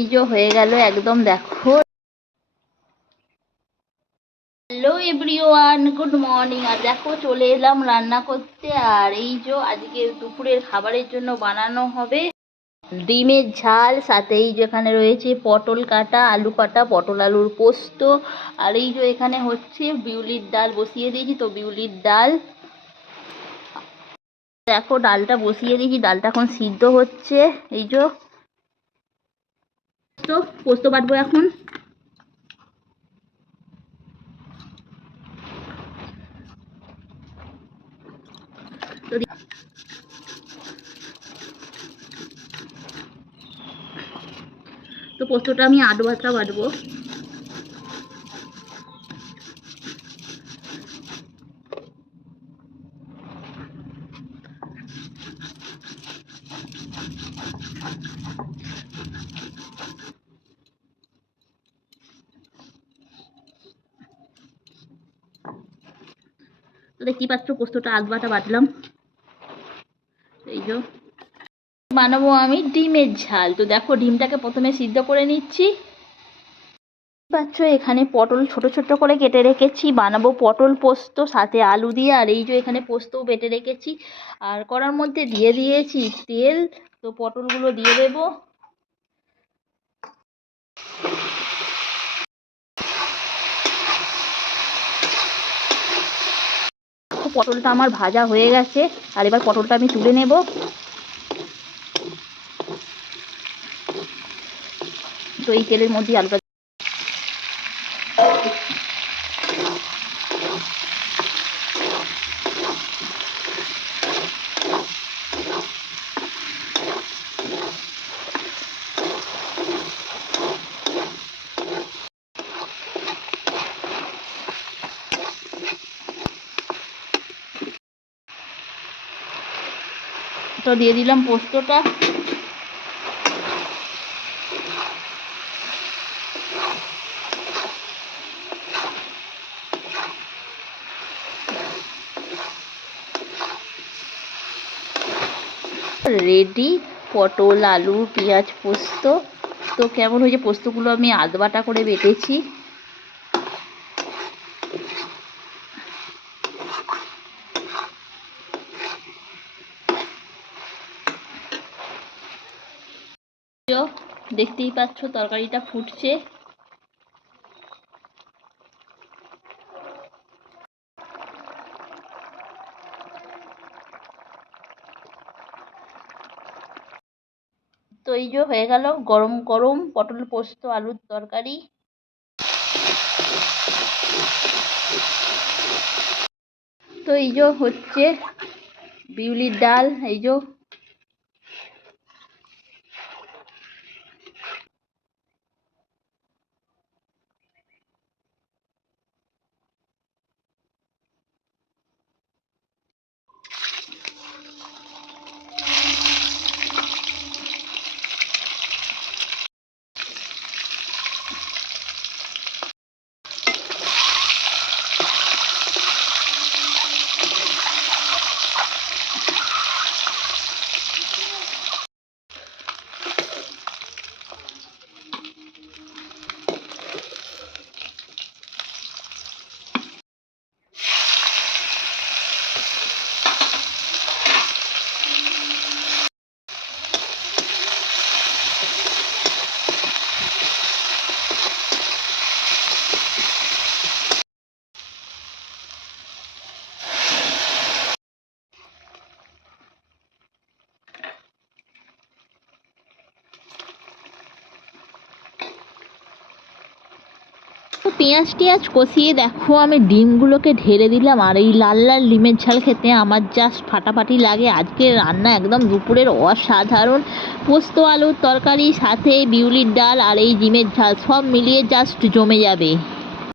এই যে হয়ে গেল একদম, দেখো। Hello everyone, good morning. আর দেখো চলে এলাম রান্না করতে। আর এই যে আজকে দুপুরের খাবারের জন্য বানানো হবে ডিমের ঝাল, সাথে এই যেখানে রয়েছে পটল কাটা, আলু কাটা, পটল আলুর পোস্ত। আর এই যে এখানে হচ্ছে বিউলির ডাল বসিয়ে দিয়েছি, তো বিউলির ডাল। দেখো ডালটা বসিয়ে দিয়েছি, ডালটা এখন সিদ্ধ হচ্ছে। এই যে পোস্ত বাটবো এখন। তো পোস্তটা আমি আলু ভাজা বাটবো। তো দেখতেই পাচ্ছ পোস্তটা আলু বাটা বাটলাম। এই যে বানাবো আমি ডিমের ঝাল। তো দেখো ডিমটাকে প্রথমে সিদ্ধ করে নিচ্ছি। পাচ্ছ এখানে পটল ছোট ছোট করে কেটে রেখেছি, বানাবো পটল পোস্ত সাথে আলু দিয়ে। আর এই যে এখানে পোস্তও বেটে রেখেছি। আর কড়ার মধ্যে দিয়ে দিয়েছি তেল। তো পটলগুলো দিয়ে দেবো। পটলটা আমার ভাজা হয়ে গেছে। আর এবার পটলটা আমি তুলে নেব। তো এই তেলের মধ্যে আলুটা তো দিয়ে দিলাম পোস্তটা। রেডি পটল আলু পেঁয়াজ পোস্ত। তো কেমন হয়েছে, পোস্তগুলো আমি আধ বাটা করে বেটেছি। দেখতেই পাচ্ছ তরকারিটা ফুটছে। তো এই যে হয়ে গেল গরম গরম পটল পোস্ত আলুর তরকারি। তো এই যে হচ্ছে বিউলির ডাল। এই যে পেঁয়াজ টিয়াজ কষিয়ে দেখো আমি ডিমগুলোকে ঢেলে দিলাম। আর এই লাল লাল ডিমের ঝাল খেতে আমার জাস্ট ফাটাফাটি লাগে। আজকের রান্না একদম দুপুরের অসাধারণ। পোস্ত আলুর তরকারি সাথে বিউলির ডাল আর এই ডিমের ঝাল সব মিলিয়ে জাস্ট জমে যাবে।